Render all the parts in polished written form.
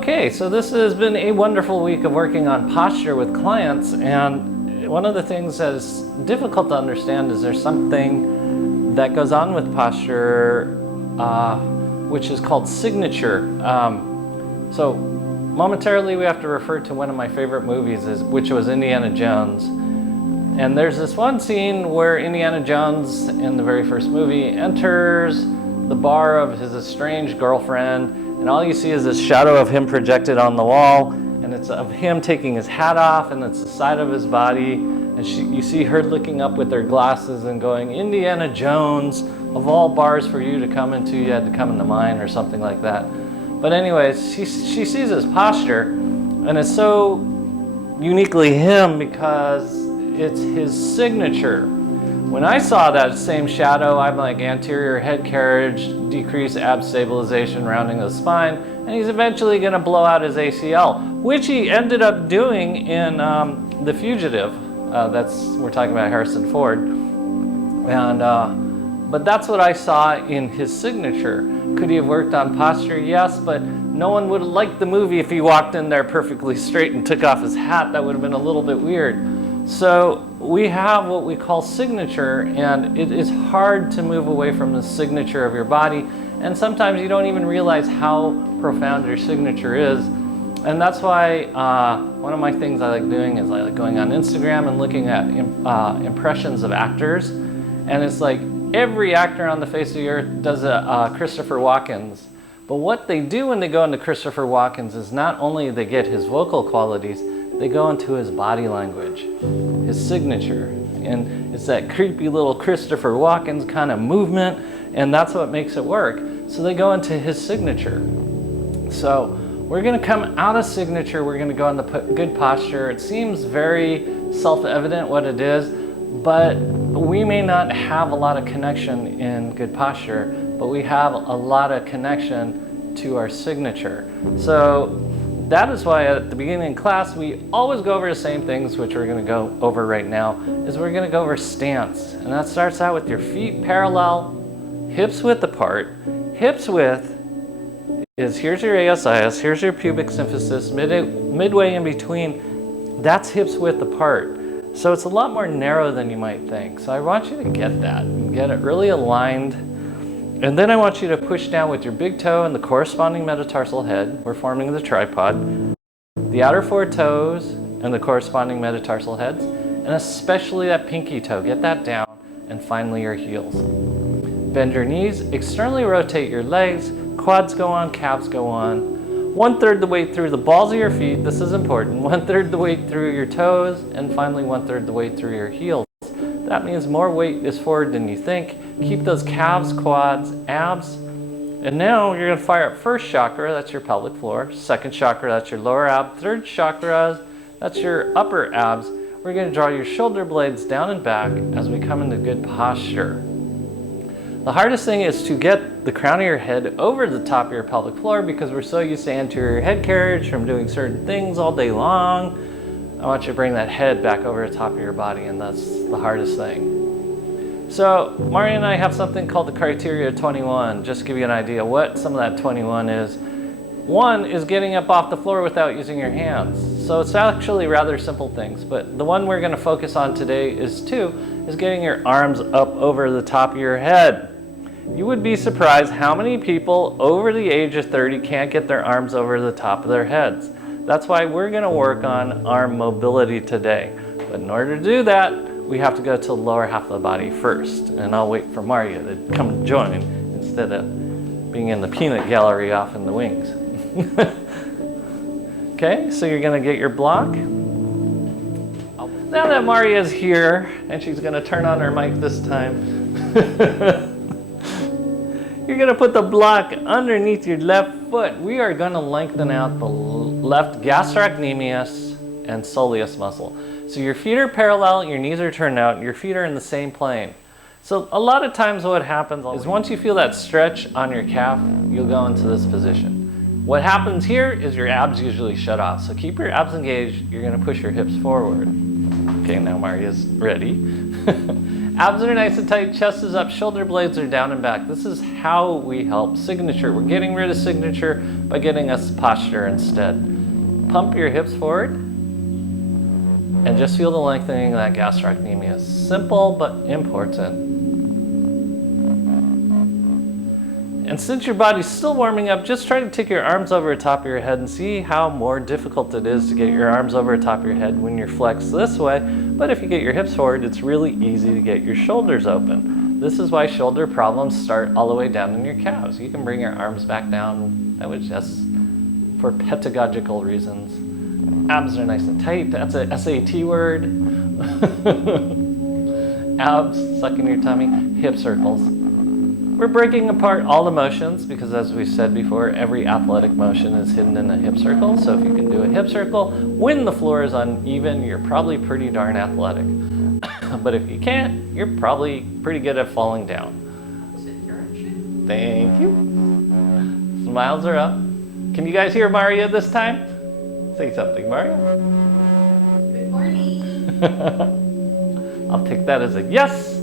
Okay, so this has been a wonderful week of working on posture with clients, and one of the things that is difficult to understand is there's something that goes on with posture which is called signature. So momentarily we have to refer to one of my favorite movies, which was Indiana Jones. And there's this one scene where Indiana Jones in the very first movie enters the bar of his estranged girlfriend, and all you see is this shadow of him projected on the wall, and it's of him taking his hat off, and it's the side of his body, and you see her looking up with her glasses and going, "Indiana Jones, of all bars for you to come into, you had to come into mine," or something like that. But anyways, she sees his posture, and it's so uniquely him because it's his signature. When I saw that same shadow, I'm like anterior head carriage, decreased ab stabilization, rounding the spine, and he's eventually going to blow out his ACL, which he ended up doing in The Fugitive. We're talking about Harrison Ford. And but that's what I saw in his signature. Could he have worked on posture? Yes, but no one would have liked the movie if he walked in there perfectly straight and took off his hat. That would have been a little bit weird. So we have what we call signature, and it is hard to move away from the signature of your body, and sometimes you don't even realize how profound your signature is. And that's why one of my things I like doing is I like going on Instagram and looking at impressions of actors, and it's like every actor on the face of the earth does a Christopher Walken's. But what they do when they go into Christopher Walken's is not only they get his vocal qualities, they go into his body language, his signature. And it's that creepy little Christopher Walken's kind of movement, and that's what makes it work. So they go into his signature. So we're gonna come out of signature, we're gonna go into good posture. It seems very self-evident what it is, but we may not have a lot of connection in good posture, but we have a lot of connection to our signature. So that is why at the beginning of class, we always go over the same things, which we're gonna go over right now, is we're gonna go over stance. And that starts out with your feet parallel, hips width apart. Hips width is, here's your ASIS, here's your pubic symphysis, midway in between, that's hips width apart. So it's a lot more narrow than you might think. So I want you to get that and get it really aligned. And then I want you to push down with your big toe and the corresponding metatarsal head. We're forming the tripod. The outer four toes and the corresponding metatarsal heads, and especially that pinky toe. Get that down, and finally your heels. Bend your knees, externally rotate your legs, quads go on, calves go on. 1/3 the weight through the balls of your feet, this is important. 1/3 the weight through your toes, and finally 1/3 the weight through your heels. That means more weight is forward than you think. Keep those calves, quads, abs. And now you're gonna fire up first chakra, that's your pelvic floor. Second chakra, that's your lower ab. Third chakra, that's your upper abs. We're gonna draw your shoulder blades down and back as we come into good posture. The hardest thing is to get the crown of your head over the top of your pelvic floor because we're so used to anterior head carriage from doing certain things all day long. I want you to bring that head back over the top of your body, and that's the hardest thing. So Mario and I have something called the criteria 21, just to give you an idea what some of that 21 is. One is getting up off the floor without using your hands. So it's actually rather simple things, but the one we're gonna focus on today is getting your arms up over the top of your head. You would be surprised how many people over the age of 30 can't get their arms over the top of their heads. That's why we're gonna work on arm mobility today. But in order to do that, we have to go to the lower half of the body first. And I'll wait for Mario to come join instead of being in the peanut gallery off in the wings. Okay, so you're gonna get your block. Now that Maria's here, and she's gonna turn on her mic this time, you're gonna put the block underneath your left foot. We are gonna lengthen out the left gastrocnemius and soleus muscle. So your feet are parallel, your knees are turned out, your feet are in the same plane. So a lot of times what happens is once you feel that stretch on your calf, you'll go into this position. What happens here is your abs usually shut off. So keep your abs engaged, you're gonna push your hips forward. Okay, now Maria's ready. Abs are nice and tight, chest is up, shoulder blades are down and back. This is how we help signature. We're getting rid of signature by getting us posture instead. Pump your hips forward and just feel the lengthening of that gastrocnemius. Simple but important. And since your body's still warming up, just try to take your arms over the top of your head and see how more difficult it is to get your arms over the top of your head when you're flexed this way. But if you get your hips forward, it's really easy to get your shoulders open. This is why shoulder problems start all the way down in your calves. You can bring your arms back down. That was just for pedagogical reasons. Abs are nice and tight. That's a SAT word. Abs, suck in your tummy, hip circles. We're breaking apart all the motions because, as we said before, every athletic motion is hidden in a hip circle. So if you can do a hip circle when the floor is uneven, you're probably pretty darn athletic. But if you can't, you're probably pretty good at falling down. Thank you. Smiles are up. Can you guys hear Mario this time? Say something, Mario. Good morning. I'll take that as a yes.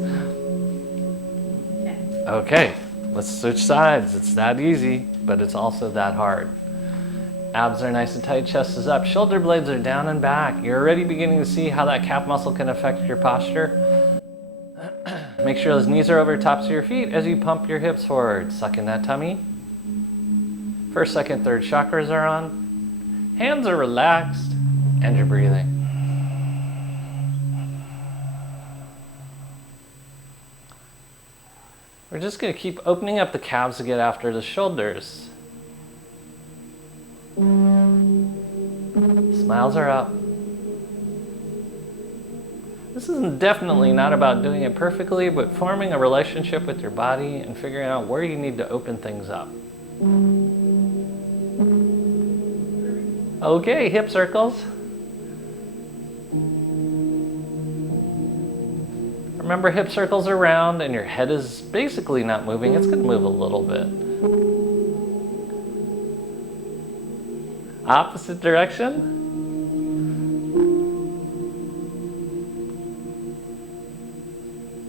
Okay, let's switch sides. It's that easy, but it's also that hard. Abs are nice and tight, chest is up, shoulder blades are down and back. You're already beginning to see how that calf muscle can affect your posture. Make sure those knees are over tops of your feet as you pump your hips forward. Suck in that tummy. First, second, third chakras are on. Hands are relaxed, and you're breathing. We're just going to keep opening up the calves to get after the shoulders. Smiles are up. This is definitely not about doing it perfectly, but forming a relationship with your body and figuring out where you need to open things up. Okay, hip circles. Remember, hip circles are round and your head is basically not moving. It's going to move a little bit. Opposite direction.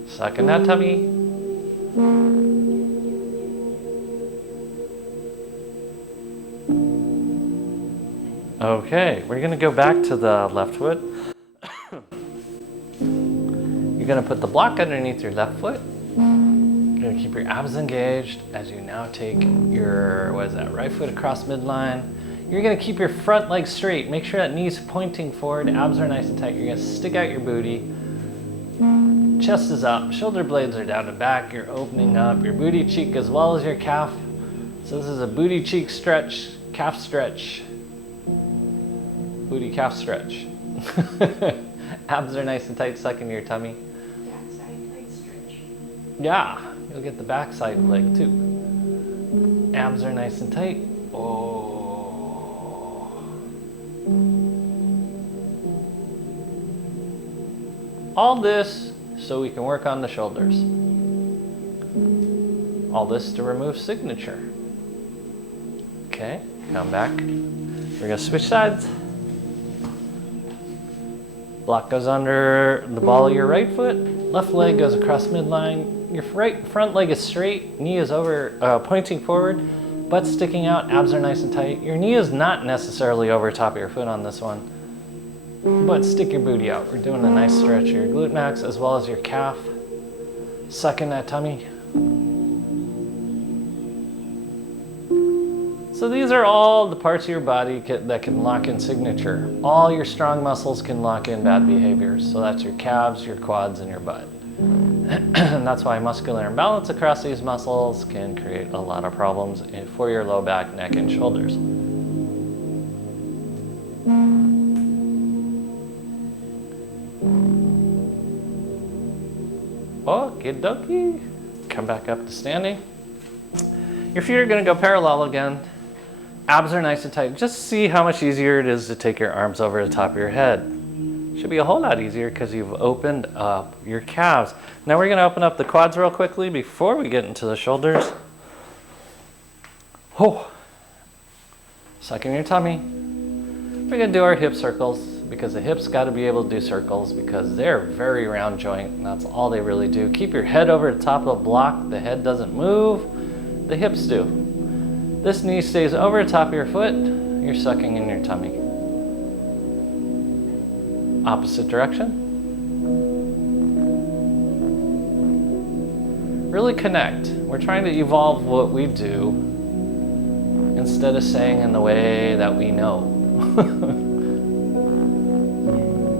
Suck in that tummy. Okay, we're going to go back to the left foot. You're going to put the block underneath your left foot. You're going to keep your abs engaged as you now take your, right foot across midline. You're going to keep your front leg straight. Make sure that knee's pointing forward, abs are nice and tight. You're going to stick out your booty. Chest is up, shoulder blades are down and back. You're opening up your booty cheek as well as your calf. So this is a booty cheek stretch, calf stretch. Booty calf stretch. Abs are nice and tight, suck in your tummy. Backside leg stretch. Yeah, you'll get the backside leg too. Abs are nice and tight. Oh. All this so we can work on the shoulders. All this to remove signature. Okay, come back. We're gonna switch sides. Block goes under the ball of your right foot. Left leg goes across midline. Your right front leg is straight. Knee is over, pointing forward. Butt sticking out. Abs are nice and tight. Your knee is not necessarily over top of your foot on this one. But stick your booty out. We're doing a nice stretch of your glute max as well as your calf. Suck in that tummy. So these are all the parts of your body that can lock in signature. All your strong muscles can lock in bad behaviors. So that's your calves, your quads, and your butt. And that's why muscular imbalance across these muscles can create a lot of problems for your low back, neck, and shoulders. Okie dokie. Come back up to standing. Your feet are going to go parallel again. Abs are nice and tight. Just see how much easier it is to take your arms over the top of your head. Should be a whole lot easier because you've opened up your calves. Now we're going to open up the quads real quickly before we get into the shoulders. Oh. Suck in your tummy. We're going to do our hip circles. because the hips got to be able to do circles because they're a very round joint and that's all they really do. Keep your head over the top of the block. The head doesn't move, the hips do. This knee stays over the top of your foot. You're sucking in your tummy. Opposite direction. Really connect. We're trying to evolve what we do instead of saying in the way that we know.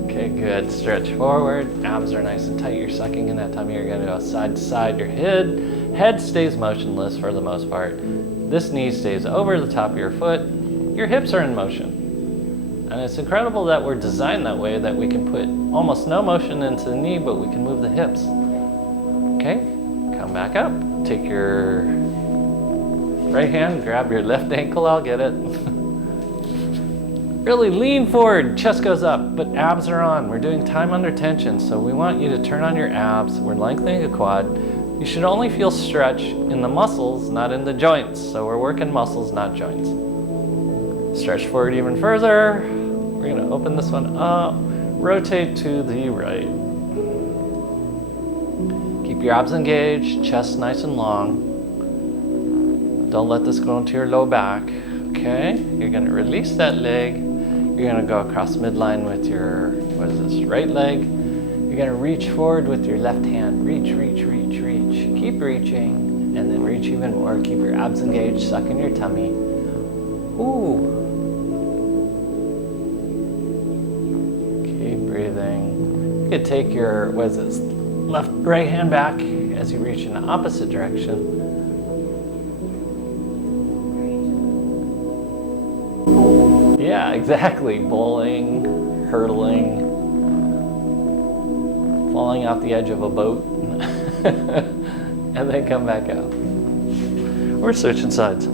Okay, good. Stretch forward. Abs are nice and tight. You're sucking in that tummy. You're going to go side to side. Your head stays motionless for the most part. This knee stays over the top of your foot. Your hips are in motion. And it's incredible that we're designed that way, that we can put almost no motion into the knee, but we can move the hips. Okay, come back up. Take your right hand, grab your left ankle, I'll get it. Really lean forward, chest goes up, but abs are on. We're doing time under tension, so we want you to turn on your abs. We're lengthening the quad. You should only feel stretch in the muscles, not in the joints. So we're working muscles, not joints. Stretch forward even further. We're gonna open this one up. Rotate to the right. Keep your abs engaged, chest nice and long. Don't let this go into your low back. Okay, you're gonna release that leg. You're gonna go across midline with your, what is this, right leg. You're gonna reach forward with your left hand. Reach, reach, reach, reach. Keep reaching, and then reach even more. Keep your abs engaged, suck in your tummy. Ooh. Keep breathing. You could take your, what is this, right hand back as you reach in the opposite direction. Yeah, exactly. Bowling, hurdling, falling off the edge of a boat, and then come back out. We're switching sides.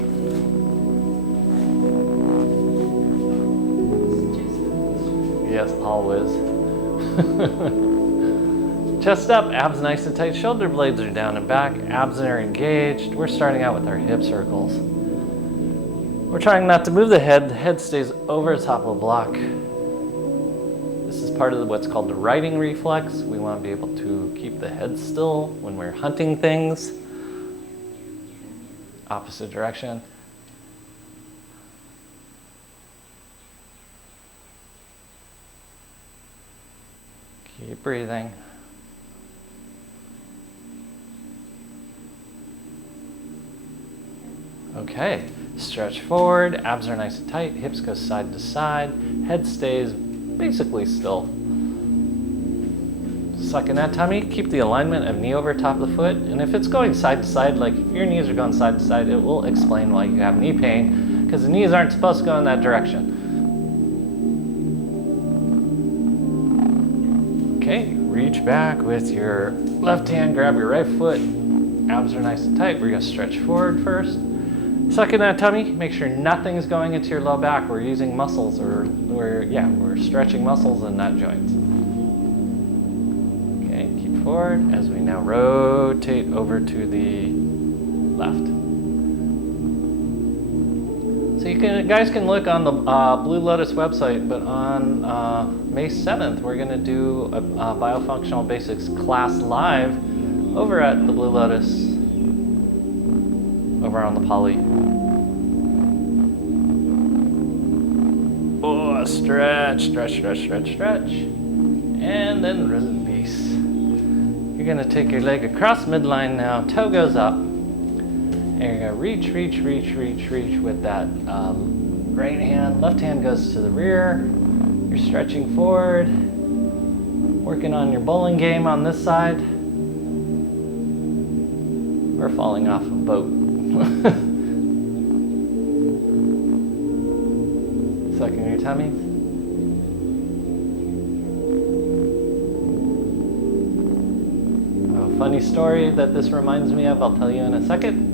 Yes, always. Chest up, abs nice and tight, shoulder blades are down and back, abs are engaged. We're starting out with our hip circles. We're trying not to move the head stays over the top of the block. This is part of what's called the riding reflex. We want to be able to keep the head still when we're hunting things. Opposite direction. Keep breathing. Okay, stretch forward, abs are nice and tight, hips go side to side, head stays basically still. Suck in that tummy, keep the alignment of knee over top of the foot, and if it's going side to side, like if your knees are going side to side, it will explain why you have knee pain, because the knees aren't supposed to go in that direction. Okay, reach back with your left hand, grab your right foot, abs are nice and tight, we're gonna stretch forward first. Suck in that tummy, make sure nothing's going into your low back. We're using muscles, or we're stretching muscles and not joints. Okay, keep forward as we now rotate over to the left. So guys can look on the Blue Lotus website, but on May 7th, we're gonna do a BioFunctional Basics class live over at the Blue Lotus, over on the Poly. Oh, stretch, stretch, stretch, stretch, stretch. And then release. You're gonna take your leg across midline now, toe goes up. And you're gonna reach, reach, reach, reach, reach with that right hand. Left hand goes to the rear. You're stretching forward. Working on your bowling game on this side. Or falling off a boat. Sucking your tummy. A funny story that this reminds me of, I'll tell you in a second.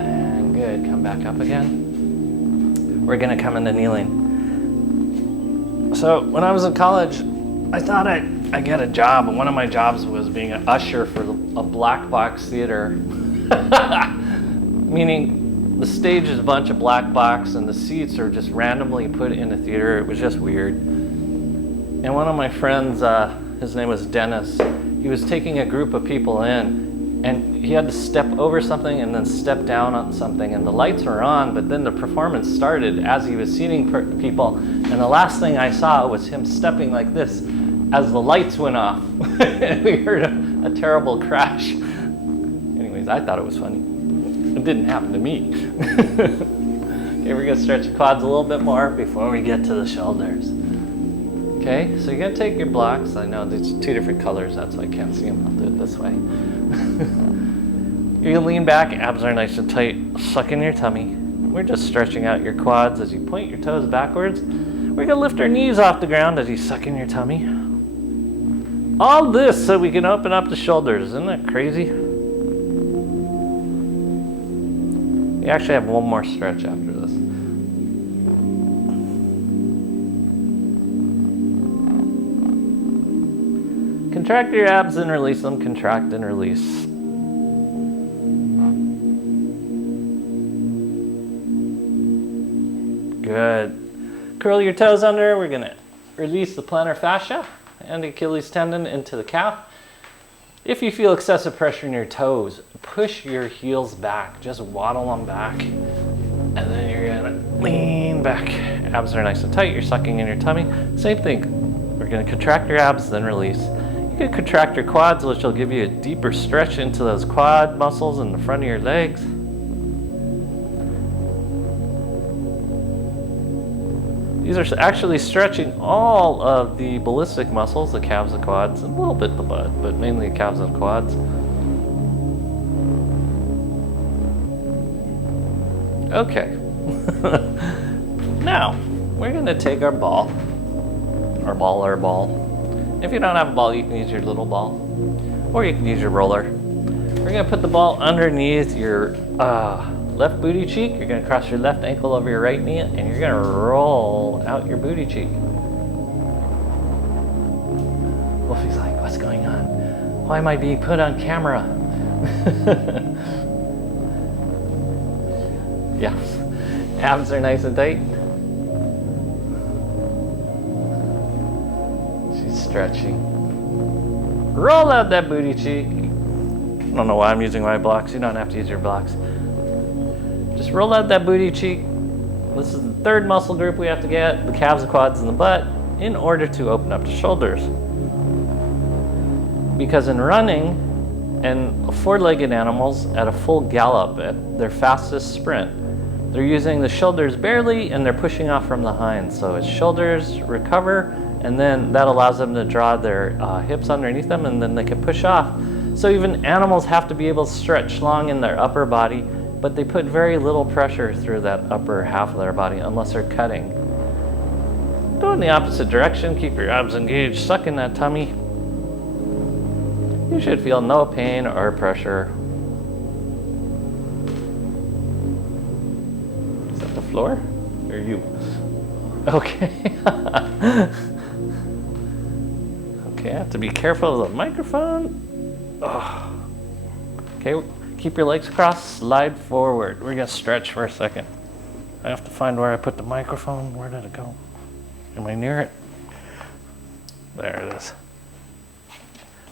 And good, come back up again. We're gonna come into kneeling. So when I was in college, I thought I'd get a job, and one of my jobs was being an usher for a black box theater. Meaning The stage is a bunch of black box and the seats are just randomly put in a theater. It was just weird. And one of my friends, his name was Dennis, he was taking a group of people in and he had to step over something and then step down on something, and the lights were on, but then the performance started as he was seating people, and the last thing I saw was him stepping like this as the lights went off. And we heard a terrible crash. Anyways, I thought it was funny. It didn't happen to me. Okay, we're gonna stretch the quads a little bit more before we get to the shoulders. Okay, so you're gonna take your blocks. I know there's two different colors, that's why I can't see them. I'll do it this way. You're gonna lean back, abs are nice and tight, suck in your tummy. We're just stretching out your quads as you point your toes backwards. We're gonna lift our knees off the ground as you suck in your tummy. All this so we can open up the shoulders. Isn't that crazy? You actually have one more stretch after this. Contract your abs and release them, contract and release. Good. Curl your toes under. We're gonna release the plantar fascia and the Achilles tendon into the calf. If you feel excessive pressure in your toes, push your heels back. Just waddle them back. And then you're gonna lean back. Abs are nice and tight. You're sucking in your tummy. Same thing. We're gonna contract your abs, then release. You can contract your quads, which will give you a deeper stretch into those quad muscles in the front of your legs. These are actually stretching all of the ballistic muscles, the calves and quads, and a little bit the butt, but mainly the calves and quads. Okay. Now, we're going to take our ball. If you don't have a ball, you can use your little ball, or you can use your roller. We're going to put the ball underneath your left booty cheek. You're going to cross your left ankle over your right knee, and you're going to roll out your booty cheek. Wolfie's like, what's going on? Why am I being put on camera? Yes. Abs are nice and tight. She's stretching. Roll out that booty cheek. I don't know why I'm using my blocks. You don't have to use your blocks. Just roll out that booty cheek. This is the third muscle group we have to get, the calves, the quads, and the butt, in order to open up the shoulders. Because in running, and four-legged animals at a full gallop, at their fastest sprint, they're using the shoulders barely and they're pushing off from the hind. So it's shoulders recover, and then that allows them to draw their hips underneath them, and then they can push off. So even animals have to be able to stretch long in their upper body, but they put very little pressure through that upper half of their body unless they're cutting. Go in the opposite direction, keep your abs engaged, suck in that tummy. You should feel no pain or pressure. Is that the floor or you? Okay. Okay, I have to be careful of the microphone. Oh. Okay. Keep your legs crossed, slide forward. We're gonna stretch for a second. I have to find where I put the microphone. Where did it go? Am I near it? There it is.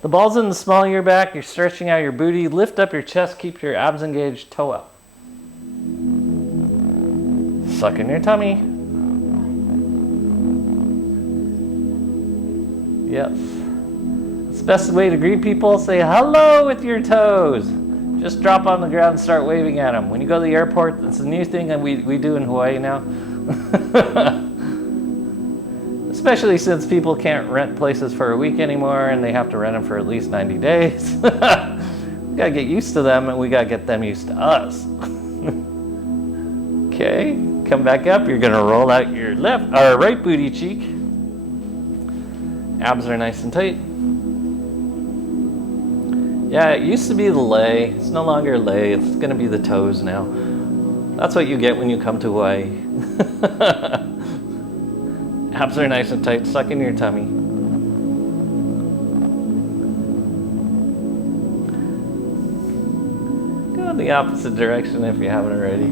The ball's in the small of your back. You're stretching out your booty. Lift up your chest. Keep your abs engaged. Toe up. Suck in your tummy. Yes. It's the best way to greet people. Say hello with your toes. Just drop on the ground and start waving at them. When you go to the airport, it's a new thing that we do in Hawaii now. Especially since people can't rent places for a week anymore and they have to rent them for at least 90 days. We gotta get used to them, and we gotta get them used to us. Okay, come back up. You're gonna roll out your right booty cheek. Abs are nice and tight. Yeah, it used to be the lay. It's no longer lay. It's gonna be the toes now. That's what you get when you come to Hawaii. Abs are nice and tight. Suck in your tummy. Go in the opposite direction if you haven't already.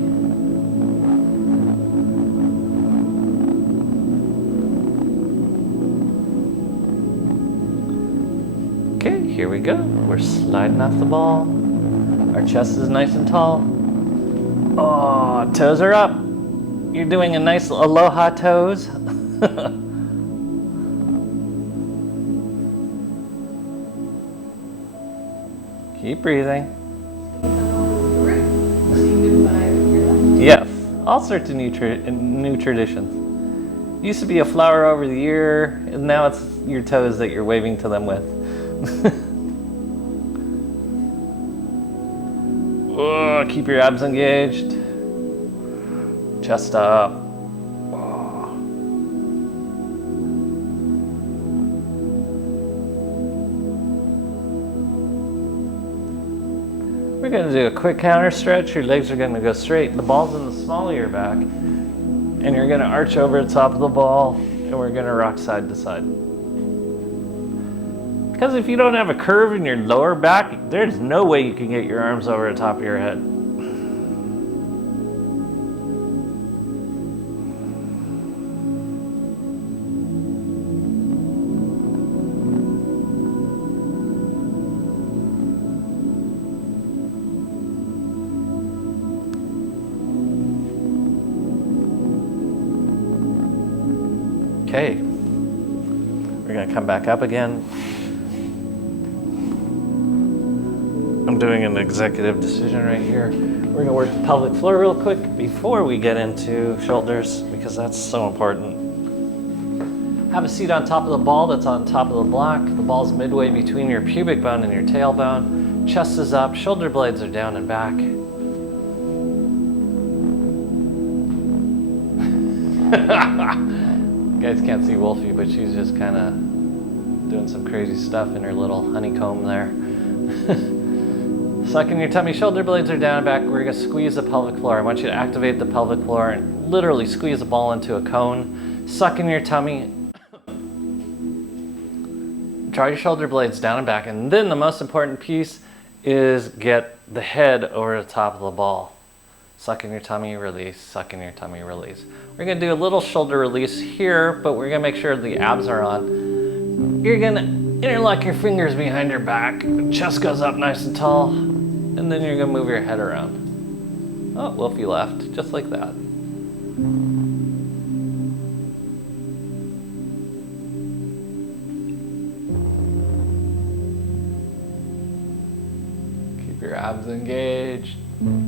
Okay, here we go. We're sliding off the ball. Our chest is nice and tall. Oh, toes are up. You're doing a nice aloha toes. Keep breathing. Yes, all sorts of new traditions. Used to be a flower over the ear, and now it's your toes that you're waving to them with. Oh, keep your abs engaged. Chest up. Oh. We're going to do a quick counter stretch. Your legs are going to go straight. The ball's in the small of your back. And you're going to arch over the top of the ball. And we're going to rock side to side. Because if you don't have a curve in your lower back, there's no way you can get your arms over the top of your head. Okay, we're going to come back up again. I'm doing an executive decision right here. We're going to work the pelvic floor real quick before we get into shoulders because that's so important. Have a seat on top of the ball that's on top of the block. The ball's midway between your pubic bone and your tailbone. Chest is up, shoulder blades are down and back. You guys can't see Wolfie, but she's just kind of doing some crazy stuff in her little honeycomb there. Sucking your tummy, shoulder blades are down and back. We're going to squeeze the pelvic floor. I want you to activate the pelvic floor and literally squeeze the ball into a cone. Suck in your tummy. Draw your shoulder blades down and back. And then the most important piece is get the head over the top of the ball. Suck in your tummy, release, suck in your tummy, release. We're going to do a little shoulder release here, but we're going to make sure the abs are on. You're going to interlock your fingers behind your back. Chest goes up nice and tall. And then you're going to move your head around. Oh, Wolfie left, just like that. Keep your abs engaged.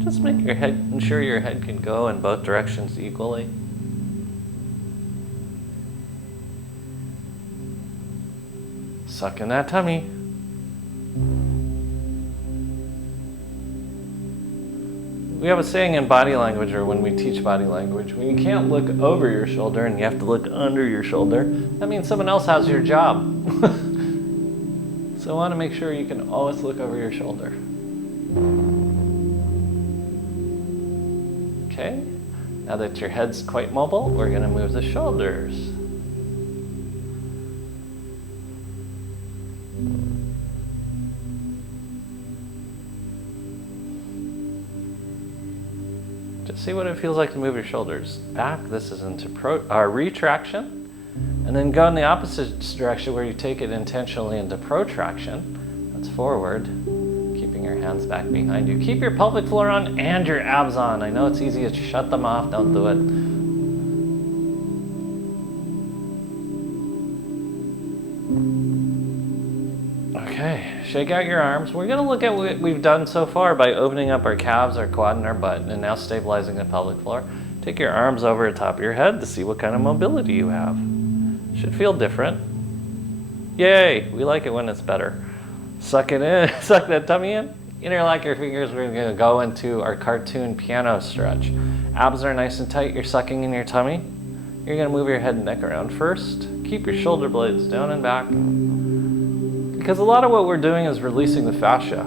Just make your head, ensure your head can go in both directions equally. Suck in that tummy. We have a saying in body language, or when we teach body language, when you can't look over your shoulder and you have to look under your shoulder, that means someone else has your job. So I want to make sure you can always look over your shoulder. Okay, now that your head's quite mobile, we're going to move the shoulders. Just see what it feels like to move your shoulders back. This is into retraction. And then go in the opposite direction where you take it intentionally into protraction. That's forward. Keeping your hands back behind you. Keep your pelvic floor on and your abs on. I know it's easy to shut them off. Don't do it. Okay, shake out your arms. We're going to look at what we've done so far by opening up our calves, our quad, and our butt, and now stabilizing the pelvic floor. Take your arms over the top of your head to see what kind of mobility you have. Should feel different. Yay, we like it when it's better. Suck it in, suck that tummy in. Interlock your fingers. We're going to go into our cartoon piano stretch. Abs are nice and tight. You're sucking in your tummy. You're going to move your head and neck around first. Keep your shoulder blades down and back. Because a lot of what we're doing is releasing the fascia.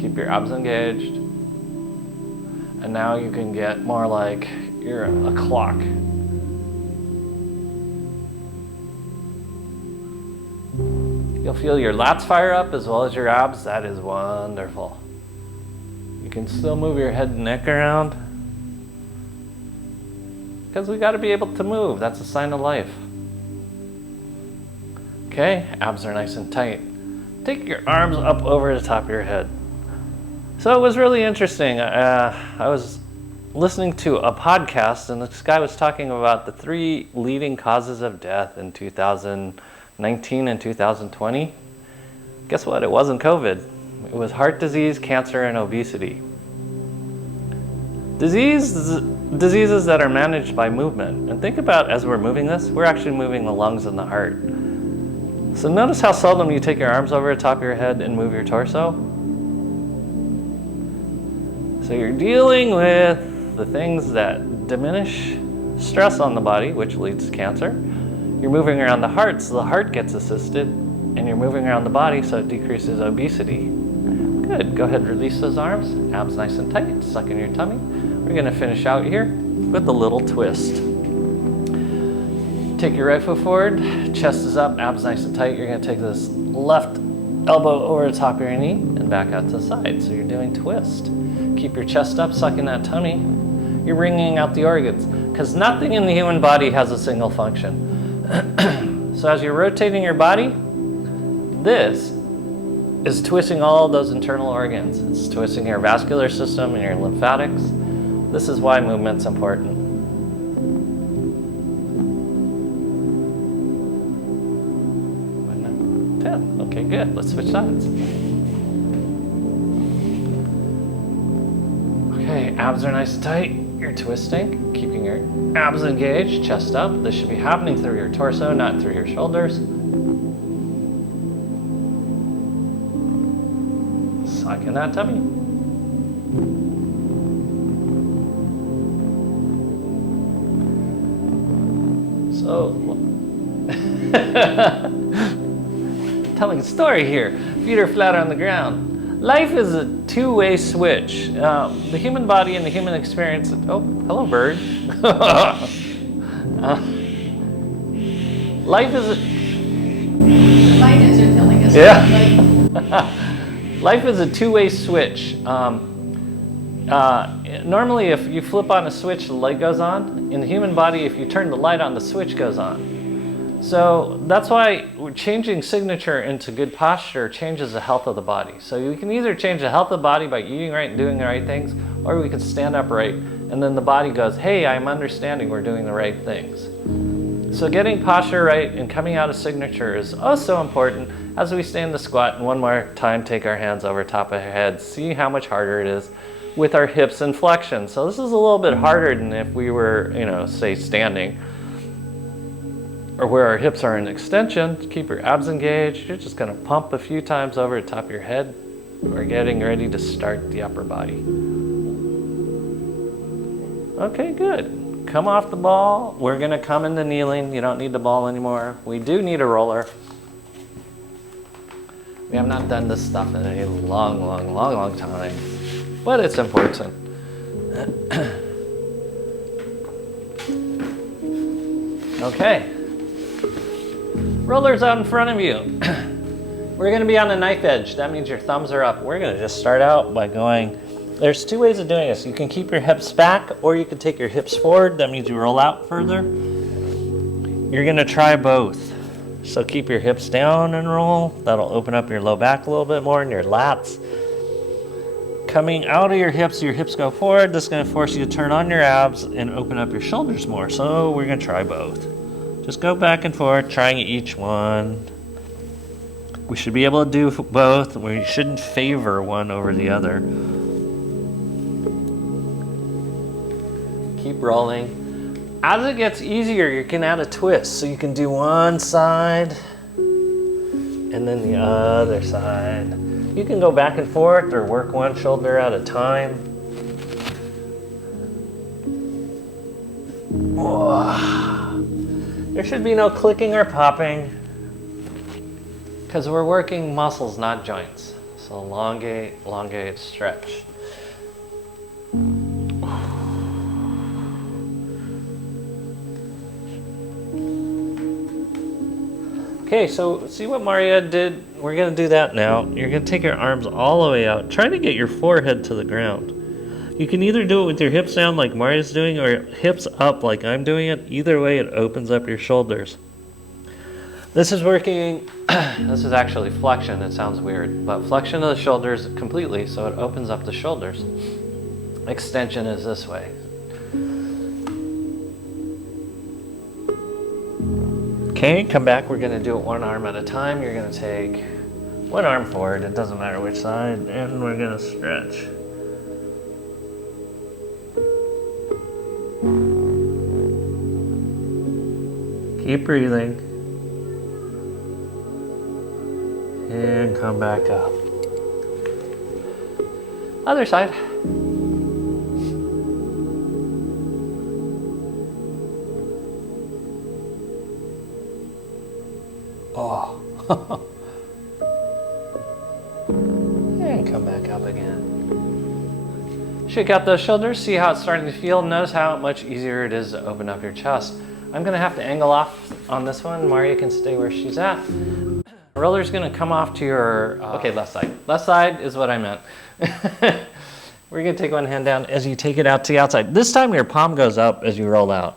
Keep your abs engaged. And now you can get more like you're a clock. You'll feel your lats fire up as well as your abs. That is wonderful. You can still move your head and neck around. Because we got to be able to move. That's a sign of life. Okay, abs are nice and tight. Take your arms up over the top of your head. So it was really interesting. I was listening to a podcast, and this guy was talking about the 3 leading causes of death in 2019 and 2020. Guess what? It wasn't COVID. It was heart disease, cancer, and obesity. Diseases that are managed by movement. And think about, as we're moving this, we're actually moving the lungs and the heart. So notice how seldom you take your arms over the top of your head and move your torso. So you're dealing with the things that diminish stress on the body, which leads to cancer. You're moving around the heart, so the heart gets assisted, and you're moving around the body, so it decreases obesity. Good. Go ahead and release those arms. Abs nice and tight. Suck in your tummy. We're going to finish out here with a little twist. Take your right foot forward. Chest is up. Abs nice and tight. You're going to take this left elbow over the top of your knee and back out to the side. So you're doing twist. Keep your chest up. Suck in that tummy. You're wringing out the organs, because nothing in the human body has a single function. So as you're rotating your body, this is twisting all those internal organs. It's twisting your vascular system and your lymphatics. This is why movement's important. Okay, good. Let's switch sides. Okay, abs are nice and tight. You're twisting, keeping your abs engaged, chest up. This should be happening through your torso, not through your shoulders. Suck in that tummy. So, telling a story here. Feet are flat on the ground. Life is a two-way switch. The human body and the human experience. Oh, hello, bird. Life is a. Spiders are telling us. Yeah. Life is a two-way switch. Normally, if you flip on a switch, the light goes on. In the human body, if you turn the light on, the switch goes on. So that's why changing signature into good posture changes the health of the body. So we can either change the health of the body by eating right and doing the right things, or we can stand upright, and then the body goes, hey, I'm understanding we're doing the right things. So getting posture right and coming out of signature is also important as we stay in the squat. And one more time, take our hands over top of our head. See how much harder it is with our hips and flexion. So this is a little bit harder than if we were, say standing, or where our hips are in extension. Keep your abs engaged. You're just going to pump a few times over the top of your head. We're getting ready to start the upper body. Okay, good. Come off the ball. We're going to come into kneeling. You don't need the ball anymore. We do need a roller. We have not done this stuff in a long time, but it's important. Okay. Rollers out in front of you. We're going to be on the knife edge. That means your thumbs are up. We're going to just start out by going. There's two ways of doing this. You can keep your hips back, or you can take your hips forward. That means you roll out further. You're going to try both. So keep your hips down and roll. That'll open up your low back a little bit more and your lats. Coming out of your hips go forward. This is going to force you to turn on your abs and open up your shoulders more. So we're going to try both. Just go back and forth, trying each one. We should be able to do both. We shouldn't favor one over the other. Keep rolling. As it gets easier, you can add a twist. So you can do one side and then the other side. You can go back and forth or work one shoulder at a time. There should be no clicking or popping because we're working muscles, not joints. So elongate, stretch. Okay, so see what Maria did? We're going to do that now. You're going to take your arms all the way out. Try to get your forehead to the ground. You can either do it with your hips down like Maria's doing, or hips up like I'm doing it. Either way, it opens up your shoulders. This is working, this is actually flexion, it sounds weird, but flexion of the shoulders completely, so it opens up the shoulders. Extension is this way. Okay, come back, we're gonna do it one arm at a time. You're gonna take one arm forward, it doesn't matter which side, and we're gonna stretch. Keep breathing. And come back up. Other side. Oh. And come back up again. Shake out those shoulders, see how it's starting to feel. Notice how much easier it is to open up your chest. I'm gonna have to angle off on this one. Maria can stay where she's at. Roller's gonna come off to your, okay, left side. Left side is what I meant. We're gonna take one hand down as you take it out to the outside. This time your palm goes up as you roll out.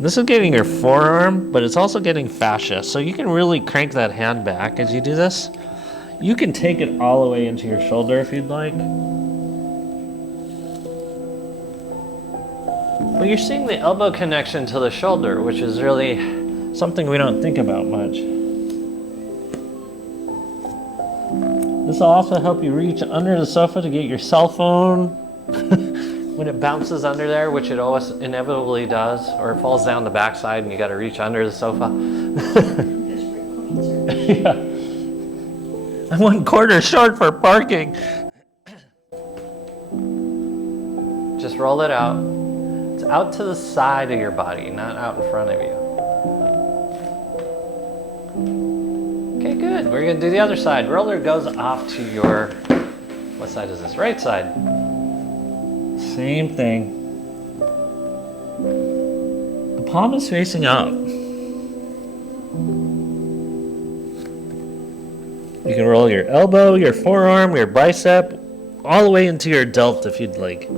This is getting your forearm, but it's also getting fascia. So you can really crank that hand back as you do this. You can take it all the way into your shoulder if you'd like. Well, you're seeing the elbow connection to the shoulder, which is really something we don't think about much. This will also help you reach under the sofa to get your cell phone when it bounces under there, which it always inevitably does, or it falls down the backside and you got to reach under the sofa. Yeah. I'm 1/4 short for parking. Just roll it out. It's out to the side of your body, not out in front of you. Okay, good. We're gonna do the other side. Roller goes off to your, what side is this? Right side. Same thing. The palm is facing up. You can roll your elbow, your forearm, your bicep, all the way into your delt if you'd like.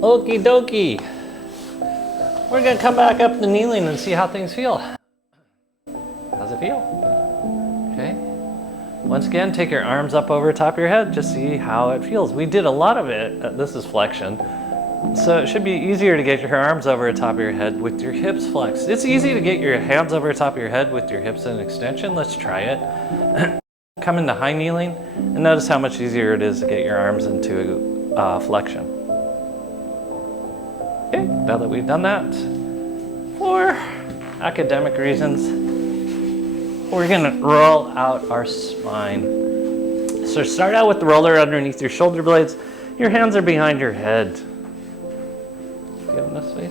Okie dokie. We're gonna come back up to kneeling and see how things feel. How's it feel? Okay. Once again, take your arms up over top of your head, just see how it feels. We did a lot of it, this is flexion. So it should be easier to get your arms over the top of your head with your hips flexed. It's easy to get your hands over the top of your head with your hips in extension. Let's try it. Come into high kneeling and notice how much easier it is to get your arms into flexion. Okay, now that we've done that, for academic reasons, we're gonna roll out our spine. So start out with the roller underneath your shoulder blades. Your hands are behind your head. Give them this way.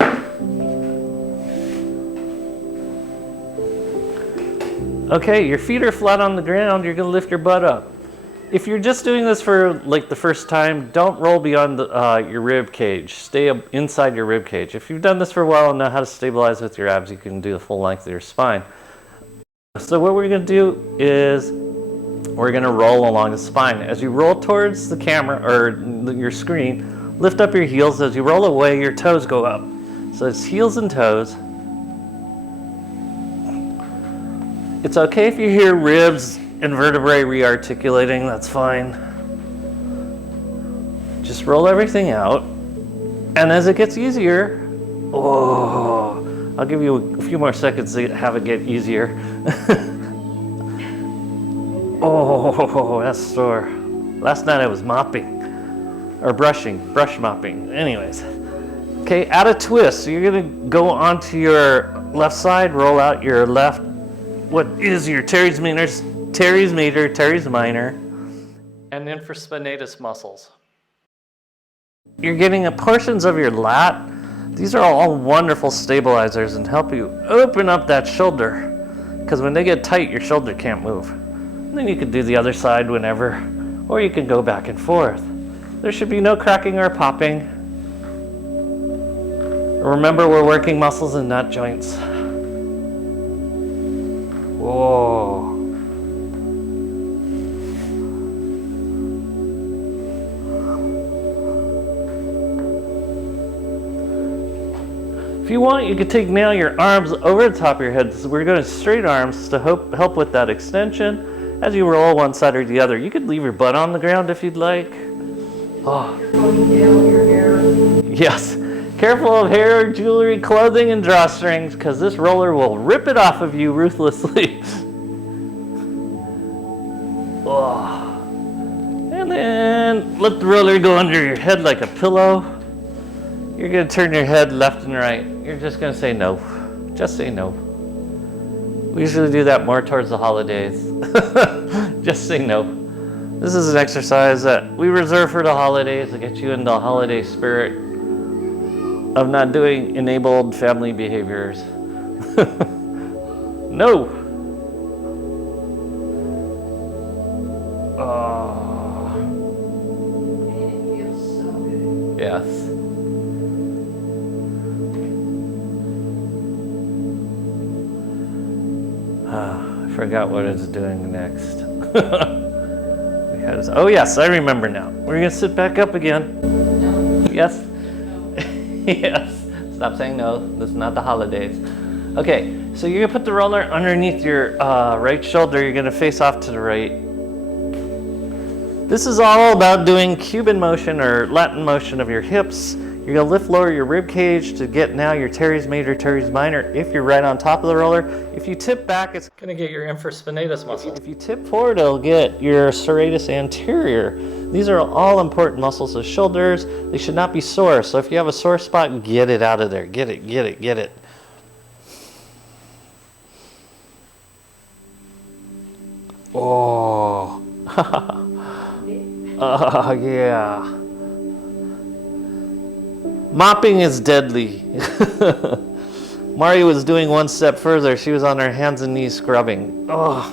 Okay, your feet are flat on the ground. You're gonna lift your butt up. If you're just doing this for like the first time, don't roll beyond your rib cage. Stay inside your rib cage. If you've done this for a while and know how to stabilize with your abs, you can do the full length of your spine. So what we're gonna do is we're gonna roll along the spine. As you roll towards the camera or your screen, lift up your heels. As you roll away, your toes go up. So it's heels and toes. It's okay if you hear ribs and vertebrae re-articulating, that's fine. Just roll everything out. And as it gets easier, oh, I'll give you a few more seconds to have it get easier. Oh, that's sore. Last night I was mopping, or brush mopping. Anyways, okay, add a twist. So you're gonna go onto your left side, roll out your left, what is your teres major, teres minor, and then for spinatus muscles. You're getting portions of your lat. These are all wonderful stabilizers and help you open up that shoulder, because when they get tight, your shoulder can't move. And then you can do the other side whenever, or you can go back and forth. There should be no cracking or popping. Remember, we're working muscles and not joints. Whoa. If you want, you could take now your arms over the top of your head. So we're going to straight arms to help with that extension as you roll one side or the other. You could leave your butt on the ground if you'd like. Oh. Your ponytail, your hair. Yes. Careful of hair, jewelry, clothing, and drawstrings, because this roller will rip it off of you ruthlessly. Oh. And then let the roller go under your head like a pillow. You're going to turn your head left and right. You're just going to say no. Just say no. We usually do that more towards the holidays. Just say no. This is an exercise that we reserve for the holidays to get you in the holiday spirit of not doing enabled family behaviors. No. Oh. It feels so good. Yes. I forgot what it's doing next. Oh yes, I remember now. We're gonna sit back up again. No. Yes. No. Yes. Stop saying no. This is not the holidays. Okay, so you're gonna put the roller underneath your right shoulder. You're gonna face off to the right. This is all about doing Cuban motion or Latin motion of your hips. You're gonna lift lower your rib cage to get now your teres major, teres minor if you're right on top of the roller. If you tip back, it's gonna get your infraspinatus muscle. If you tip forward, it'll get your serratus anterior. These are all important muscles of shoulders. They should not be sore. So if you have a sore spot, get it out of there. Get it, get it, get it. Oh. Yeah. Mopping is deadly. Mari was doing one step further. She was on her hands and knees scrubbing. Oh.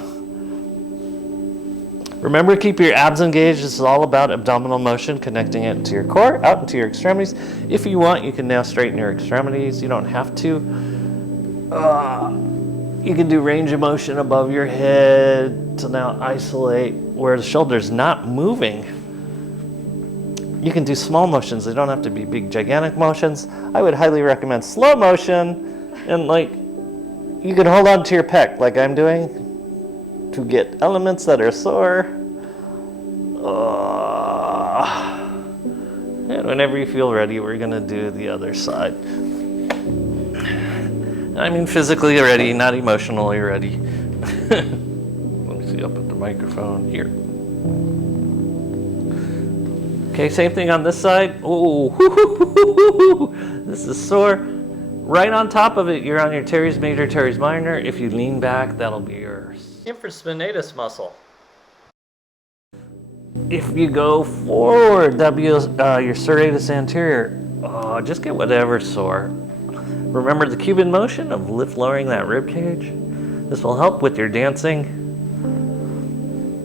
Remember, keep your abs engaged. This is all about abdominal motion, connecting it to your core, out into your extremities. If you want, you can now straighten your extremities. You don't have to. You can do range of motion above your head to now isolate where the shoulder's not moving. You can do small motions. They don't have to be big, gigantic motions. I would highly recommend slow motion, and like, you can hold on to your pec like I'm doing to get elements that are sore. And whenever you feel ready, we're gonna do the other side. I mean physically ready, not emotionally ready. Let me see, I'll put the microphone here. Okay, same thing on this side. Oh, this is sore. Right on top of it, you're on your teres major, teres minor. If you lean back, that'll be your infraspinatus muscle. If you go forward, that'll be your serratus anterior. Oh, just get whatever's sore. Remember the Cuban motion of lift lowering that rib cage? This will help with your dancing.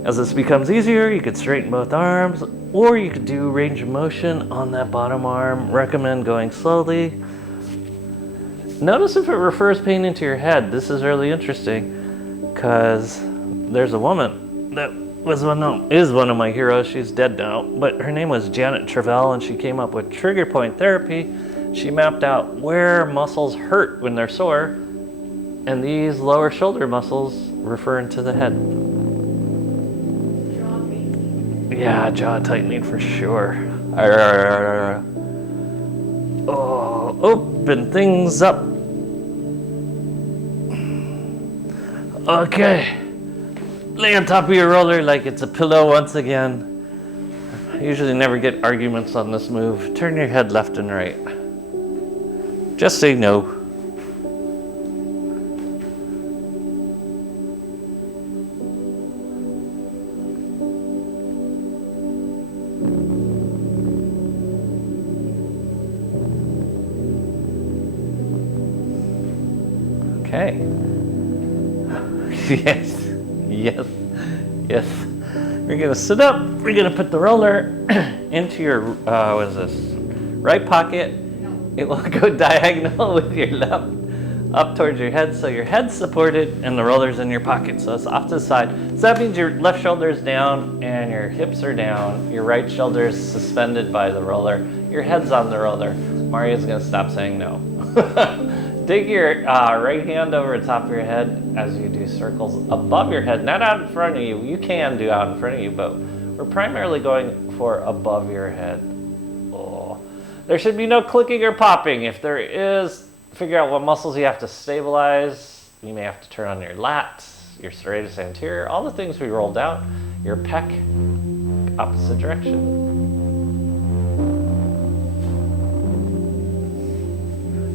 As this becomes easier, you could straighten both arms, or you could do range of motion on that bottom arm. Recommend going slowly. Notice if it refers pain into your head. This is really interesting because there's a woman that is one of my heroes. She's dead now, but her name was Janet Travell, and she came up with trigger point therapy. She mapped out where muscles hurt when they're sore, and these lower shoulder muscles refer into the head. Jaw tightening. Yeah, jaw tightening for sure. Oh, open things up. Okay. Lay on top of your roller like it's a pillow once again. I usually never get arguments on this move. Turn your head left and right. Just say no. Okay. Yes, yes, yes. We're gonna sit up. We're gonna put the roller into your, what is this? Right pocket. No. it will go diagonal with your left up towards your head, so your head's supported and the roller's in your pocket, so it's off to the side. So that means your left shoulder is down and your hips are down, your right shoulder is suspended by the roller, your head's on the roller. Maria's gonna stop saying no. Dig your right hand over the top of your head as you do circles above your head, not out in front of you. You can do out in front of you, but we're primarily going for above your head. Oh. There should be no clicking or popping. If there is, figure out what muscles you have to stabilize. You may have to turn on your lats, your serratus anterior, all the things we rolled out, your pec, opposite direction.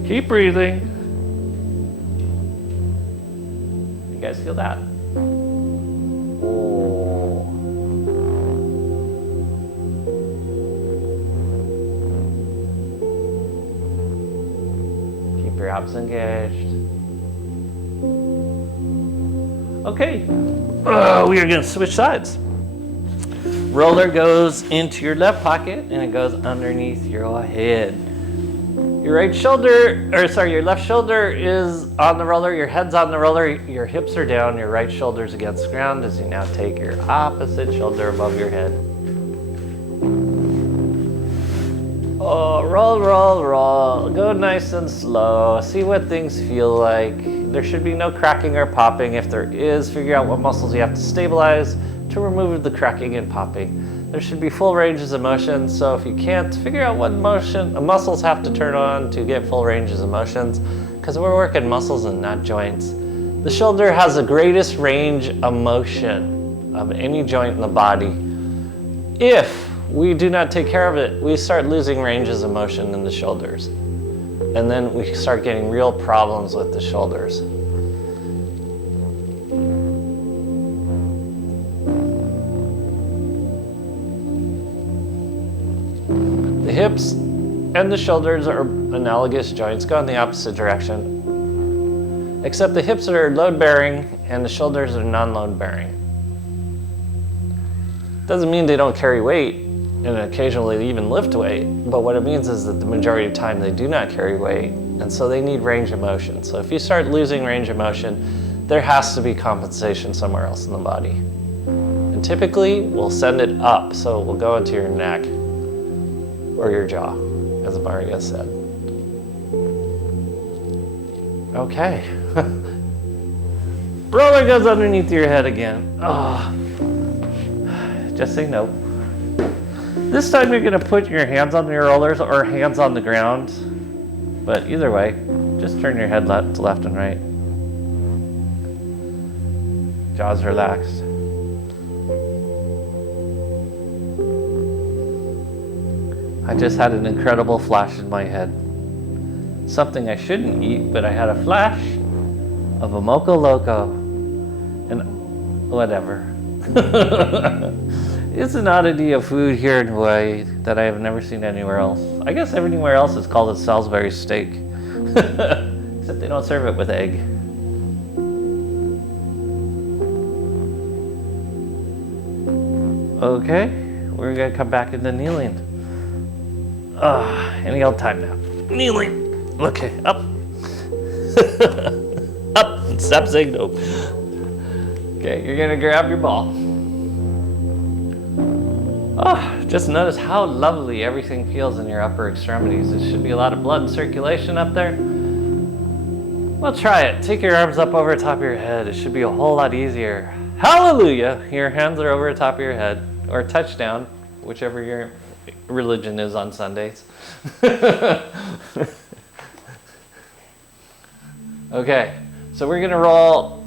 Keep breathing. You guys feel that? Oh. Keep your abs engaged. Okay, we are gonna switch sides. Roller goes into your left pocket and it goes underneath your head. Your right shoulder, your left shoulder is on the roller, your head's on the roller, your hips are down, your right shoulder's against the ground as you now take your opposite shoulder above your head. Oh, roll, roll, roll. Go nice and slow. See what things feel like. There should be no cracking or popping. If there is, figure out what muscles you have to stabilize to remove the cracking and popping. There should be full ranges of motion, so if you can't, figure out what muscles have to turn on to get full ranges of motions, because we're working muscles and not joints. The shoulder has the greatest range of motion of any joint in the body. If we do not take care of it, we start losing ranges of motion in the shoulders. And then we start getting real problems with the shoulders. The hips and the shoulders are analogous joints, go in the opposite direction. Except the hips are load-bearing and the shoulders are non-load-bearing. Doesn't mean they don't carry weight and occasionally even lift weight, but what it means is that the majority of the time they do not carry weight, and so they need range of motion. So if you start losing range of motion, there has to be compensation somewhere else in the body. And typically, we'll send it up, so it will go into your neck or your jaw, as Maria said. Okay. Roller goes underneath your head again. Oh. Just say no. This time you're gonna put your hands on your rollers or hands on the ground. But either way, just turn your head to left and right. Jaws relaxed. I just had an incredible flash in my head. Something I shouldn't eat, but I had a flash of a Mocha Loco and whatever. It's an oddity of food here in Hawaii that I have never seen anywhere else. I guess everywhere else is called a Salisbury steak. Except they don't serve it with egg. Okay, we're gonna come back into kneeling. Any old time now. Kneeling. Okay, up. Up. Stop saying no. Okay, you're gonna grab your ball. Just notice how lovely everything feels in your upper extremities. There should be a lot of blood circulation up there. Well, try it. Take your arms up over the top of your head. It should be a whole lot easier. Hallelujah! Your hands are over the top of your head, or touchdown, whichever your religion is on Sundays. Okay, so we're gonna roll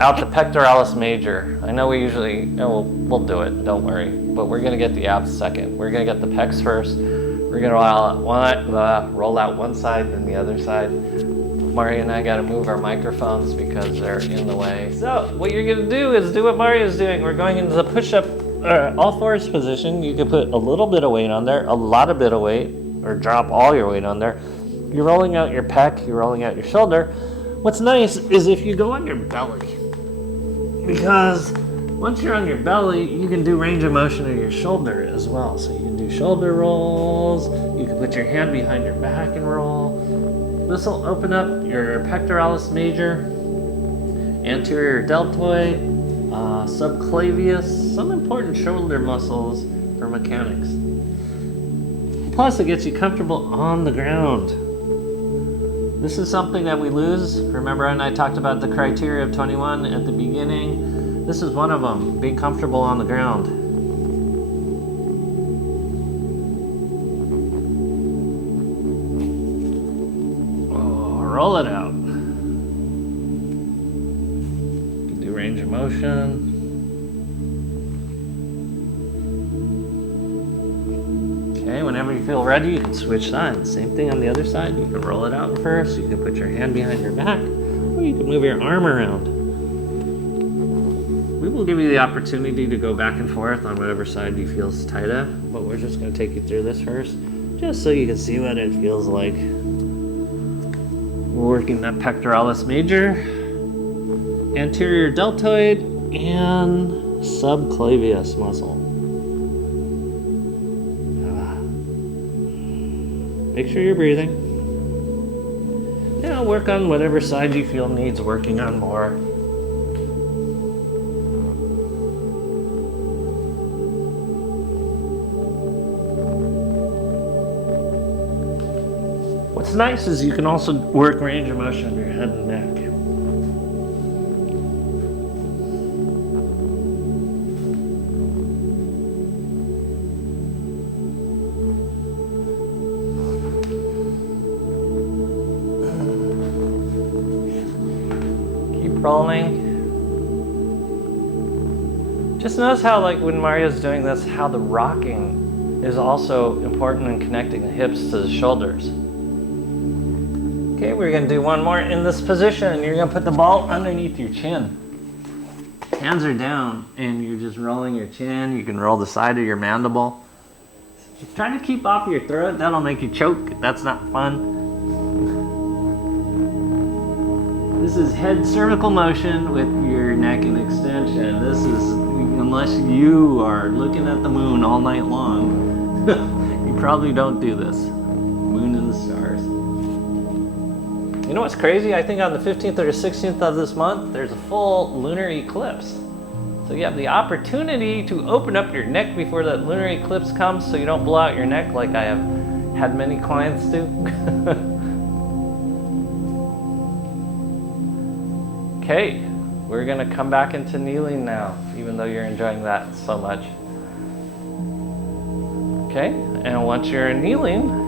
out the pectoralis major. I know we usually, we'll do it, don't worry. But we're gonna get the abs second. We're gonna get the pecs first. We're gonna roll out one side, then the other side. Maria and I gotta move our microphones because they're in the way. So what you're gonna do is do what Maria's doing. We're going into the push-up, all fours position. You can put a little bit of weight on there, a lot of bit of weight, or drop all your weight on there. You're rolling out your pec, you're rolling out your shoulder. What's nice is if you go on your belly, because Once you're on your belly, you can do range of motion of your shoulder as well. So you can do shoulder rolls, you can put your hand behind your back and roll. This will open up your pectoralis major, anterior deltoid, subclavius, some important shoulder muscles for mechanics. Plus, it gets you comfortable on the ground. This is something that we lose. Remember when I talked about the criteria of 21 at the beginning? This is one of them, being comfortable on the ground. Oh, roll it out. You can do range of motion. Okay, whenever you feel ready, you can switch sides. Same thing on the other side. You can roll it out first. You can put your hand behind your back, or you can move your arm around. We will give you the opportunity to go back and forth on whatever side you feel is tighter, but we're just going to take you through this first, just so you can see what it feels like. We're working that pectoralis major, anterior deltoid, and subclavius muscle. Make sure you're breathing. Now work on whatever side you feel needs working on more. What's nice is you can also work range of motion of your head and neck. Rolling. Just notice how, like, when Mario's doing this, how the rocking is also important in connecting the hips to the shoulders. Okay, we're gonna do one more in this position. You're gonna put the ball underneath your chin. Hands are down, and you're just rolling your chin. You can roll the side of your mandible. Try to keep off your throat. That'll make you choke. That's not fun. This is head cervical motion with your neck and extension. This is, unless you are looking at the moon all night long, you probably don't do this. Moon and the stars. You know what's crazy? I think on the 15th or the 16th of this month, there's a full lunar eclipse. So you have the opportunity to open up your neck before that lunar eclipse comes so you don't blow out your neck like I have had many clients do. Okay, we're gonna come back into kneeling now, even though you're enjoying that so much. Okay, and once you're kneeling,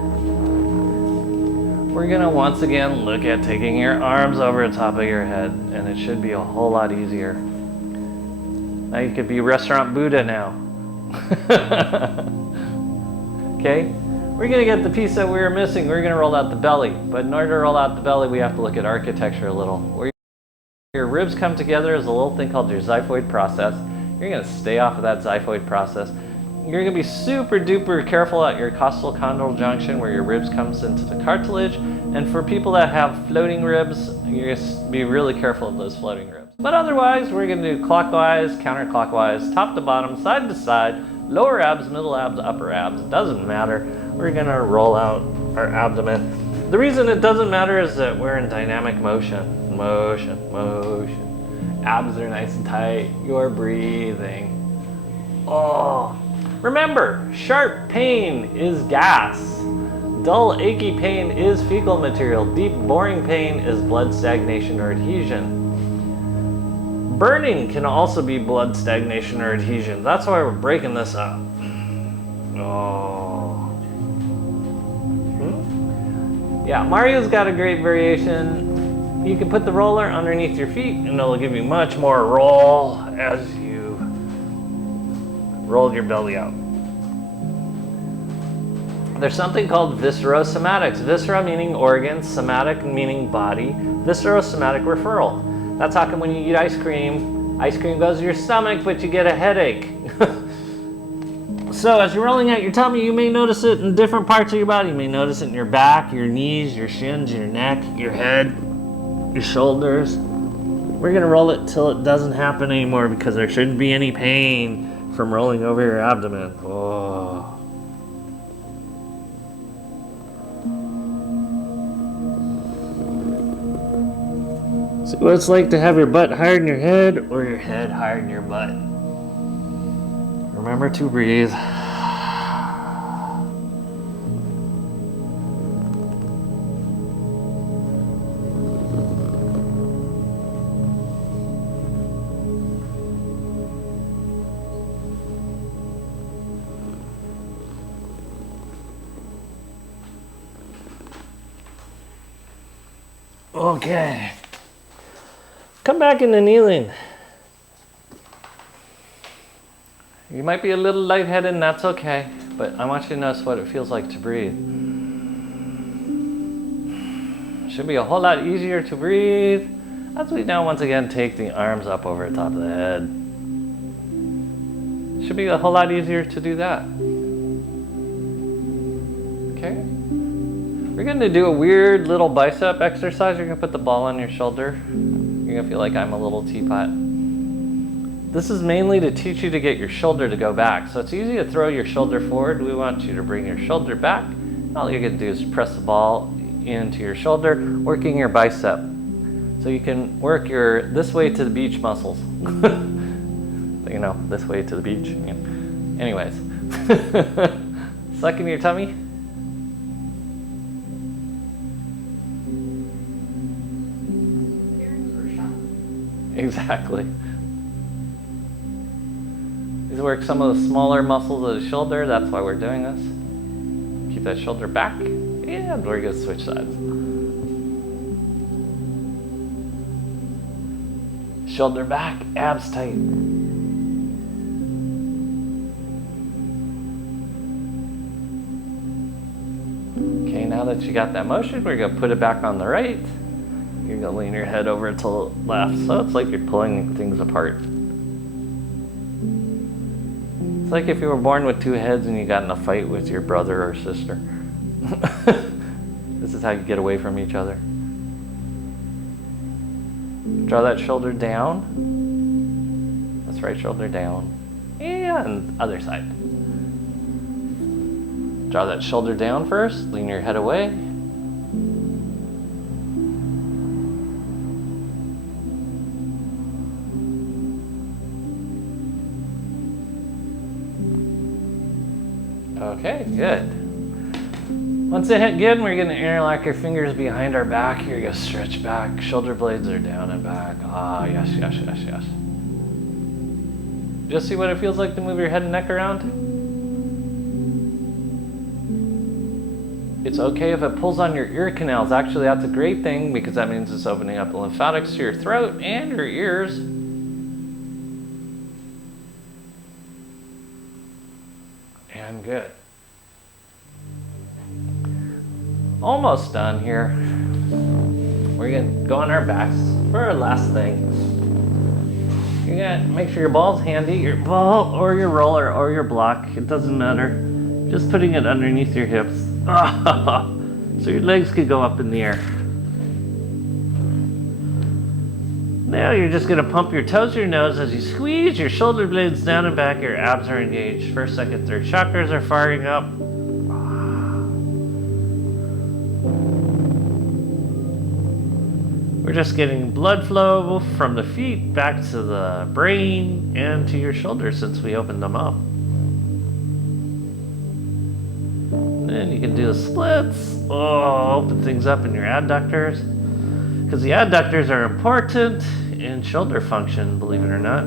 we're gonna once again look at taking your arms over the top of your head, and it should be a whole lot easier. Now you could be Restaurant Buddha now. Okay, we're gonna get the piece that we were missing. We're gonna roll out the belly, but in order to roll out the belly, we have to look at architecture a little. Your ribs come together as a little thing called your xiphoid process. You're gonna stay off of that xiphoid process. You're gonna be super duper careful at your costal-chondral junction where your ribs comes into the cartilage. And for people that have floating ribs, you're gonna be really careful of those floating ribs. But otherwise, we're gonna do clockwise, counterclockwise, top to bottom, side to side, lower abs, middle abs, upper abs. It doesn't matter. We're gonna roll out our abdomen. The reason it doesn't matter is that we're in dynamic motion. Motion, motion. Abs are nice and tight. You're breathing. Oh. Remember, sharp pain is gas. Dull, achy pain is fecal material. Deep, boring pain is blood stagnation or adhesion. Burning can also be blood stagnation or adhesion. That's why we're breaking this up. Oh. Yeah, Mario's got a great variation. You can put the roller underneath your feet and it'll give you much more roll as you roll your belly out. There's something called viscerosomatics. Viscera meaning organs, somatic meaning body, viscerosomatic referral. That's how come when you eat ice cream goes to your stomach, but you get a headache. So as you're rolling out your tummy, you may notice it in different parts of your body. You may notice it in your back, your knees, your shins, your neck, your head, your shoulders. We're gonna roll it till it doesn't happen anymore because there shouldn't be any pain from rolling over your abdomen. Oh. See what it's like to have your butt higher than your head or your head higher than your butt. Remember to breathe. Okay. Come back into kneeling. You might be a little lightheaded and that's okay, but I want you to notice what it feels like to breathe. Should be a whole lot easier to breathe as we now once again take the arms up over the top of the head. Should be a whole lot easier to do that. Okay? We're going to do a weird little bicep exercise. You're going to put the ball on your shoulder. You're going to feel like I'm a little teapot. This is mainly to teach you to get your shoulder to go back. So it's easy to throw your shoulder forward. We want you to bring your shoulder back. All you're going to do is press the ball into your shoulder, working your bicep. So you can work your this way to the beach muscles. You know, this way to the beach. Yeah. Anyways. Suck in your tummy. Exactly. These work some of the smaller muscles of the shoulder. That's why we're doing this. Keep that shoulder back. And we're going to switch sides. Shoulder back, abs tight. Okay, now that you got that motion, we're going to put it back on the right. You're going to lean your head over to the left. So it's like you're pulling things apart. It's like if you were born with two heads and you got in a fight with your brother or sister. This is how you get away from each other. Draw that shoulder down. That's right shoulder down. And other side. Draw that shoulder down first. Lean your head away. Okay, good. Once they hit good, we're going to interlock your fingers behind our back. Here you go, stretch back. Shoulder blades are down and back. Ah, yes, yes, yes, yes. Just see what it feels like to move your head and neck around. It's okay if it pulls on your ear canals. Actually, that's a great thing because that means it's opening up the lymphatics to your throat and your ears. And good. Almost done here. We're going to go on our backs for our last thing. You're going to make sure your ball's handy, your ball or your roller or your block. It doesn't matter. Just putting it underneath your hips. So your legs could go up in the air. Now you're just going to pump your toes to your nose as you squeeze your shoulder blades down and back. Your abs are engaged. First, second, third chakras are firing up. We're just getting blood flow from the feet back to the brain and to your shoulders since we opened them up. Then you can do the splits. Oh, open things up in your adductors. Because the adductors are important in shoulder function, believe it or not.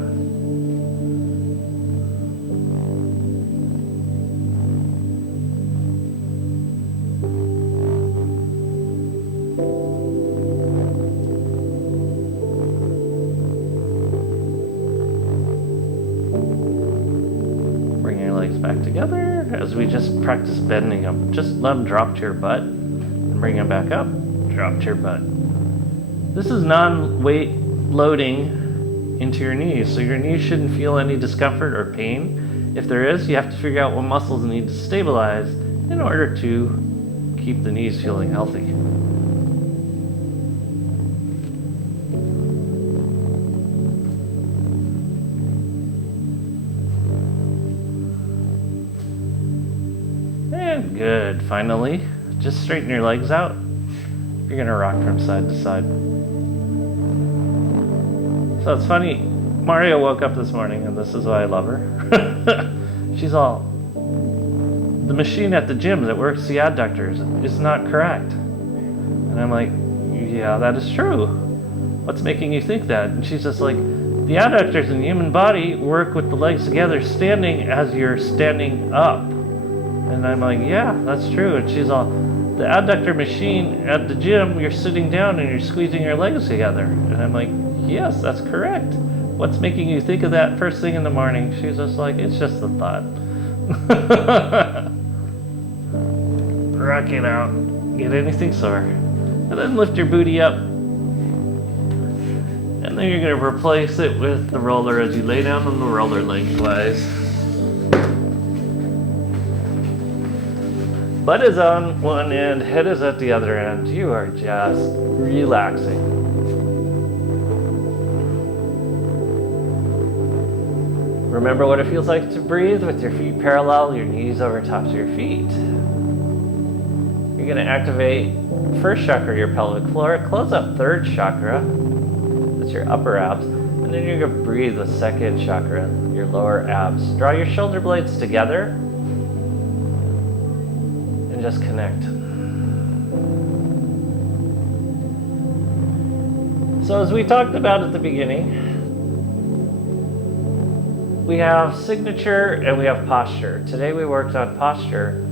Bring your legs back together as we just practice bending them. Just let them drop to your butt and bring them back up. Drop to your butt. This is non-weight loading into your knees, so your knees shouldn't feel any discomfort or pain. If there is, you have to figure out what muscles need to stabilize in order to keep the knees feeling healthy. Good, finally. Just straighten your legs out. You're gonna rock from side to side. So it's funny, Mario woke up this morning, and this is why I love her. She's all, the machine at the gym that works the adductors is not correct. And I'm like, yeah, that is true. What's making you think that? And she's just like, the adductors in the human body work with the legs together standing as you're standing up. And I'm like, yeah, that's true. And she's all, the adductor machine at the gym, you're sitting down and you're squeezing your legs together. And I'm like, yes, that's correct. What's making you think of that first thing in the morning? She's just like, it's just a thought. Rock it out. Get anything sore. And then lift your booty up. And then you're going to replace it with the roller as you lay down on the roller lengthwise. Butt is on one end, head is at the other end. You are just relaxing. Remember what it feels like to breathe with your feet parallel, your knees over tops of your feet. You're going to activate first chakra, your pelvic floor. Close up third chakra, that's your upper abs. And then you're going to breathe with second chakra, your lower abs. Draw your shoulder blades together and just connect. So as we talked about at the beginning, we have signature and we have posture. Today we worked on posture,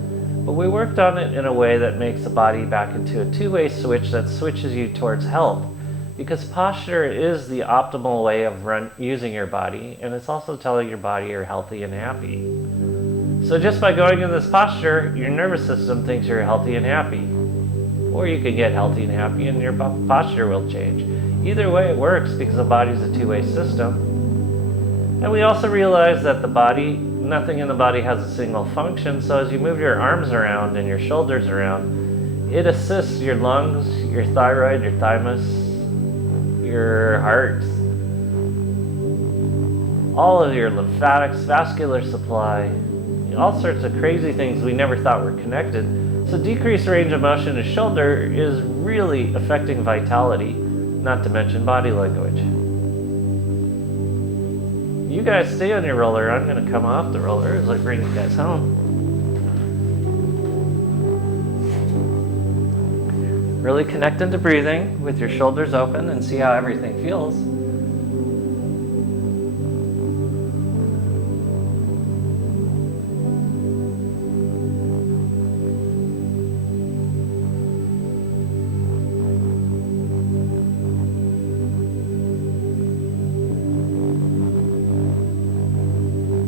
but we worked on it in a way that makes the body back into a two-way switch that switches you towards health. Because posture is the optimal way of using your body, and it's also telling your body you're healthy and happy. So just by going in this posture, your nervous system thinks you're healthy and happy. Or you can get healthy and happy and your posture will change. Either way it works because the body's a two-way system. And we also realize that the body, nothing in the body has a single function, so as you move your arms around and your shoulders around, it assists your lungs, your thyroid, your thymus, your heart, all of your lymphatics, vascular supply, all sorts of crazy things we never thought were connected. So decreased range of motion in the shoulder is really affecting vitality, not to mention body language. You guys stay on your roller. I'm going to come off the roller as I bring you guys home. Really connect into breathing with your shoulders open and see how everything feels.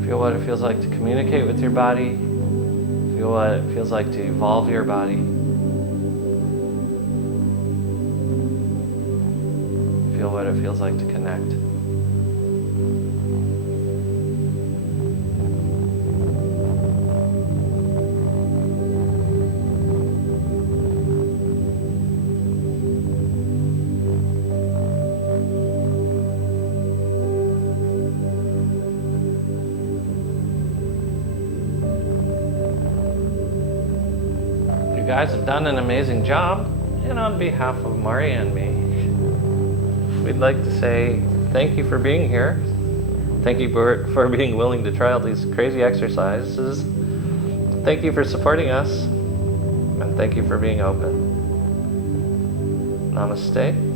Feel what it feels like to communicate with your body. Feel what it feels like to evolve your body. Feel what it feels like to connect. You guys have done an amazing job, and on behalf of Mari and me, we'd like to say thank you for being here. Thank you for being willing to try all these crazy exercises. Thank you for supporting us, and thank you for being open. Namaste.